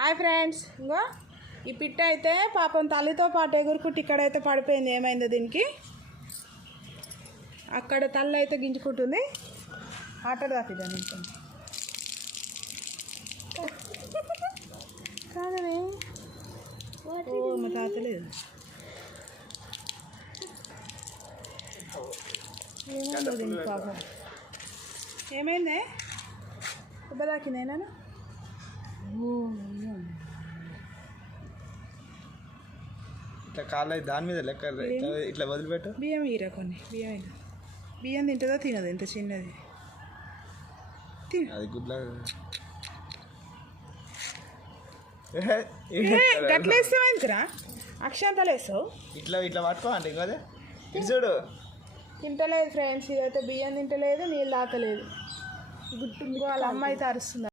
Hi friends, ఇంకో ఈ పిట్ట అయితే పాపం తల్లితో పాటు ఎగురుకుంటే ఇక్కడైతే పడిపోయింది. ఏమైందో దీనికి? అక్కడ తల్లి అయితే గింజుకుంటుంది. ఆటలు దాపిద్దాం ఇంకొంచెం కాదని. ఓ మా తాత లేదు. ఏమైందో దీనికి పాపం? ఏమైందే? దెబ్బ తాకిందేనా? ఇట్లా కాళ్ళు దాని మీద లెక్క ఇట్లా వదిలిపెట్టు. బియ్యం ఈర కొన్ని బియ్యం తింటుందో తినదు. ఇంత చిన్నది అది గుడ్లా గట్ల వేస్తావు ఎందుకురా? అక్షంతలు వేస్తావు. ఇట్లా ఇట్లా పట్టుకో అంటే ఇంకోదే ఇటు చూడు. తింటలేదు ఫ్రెండ్స్, ఇదైతే బియ్యం తింటలేదు, నీళ్ళు తాకలేదు. గుట్టు వాళ్ళ అమ్మ అయితే అరుస్తుంది.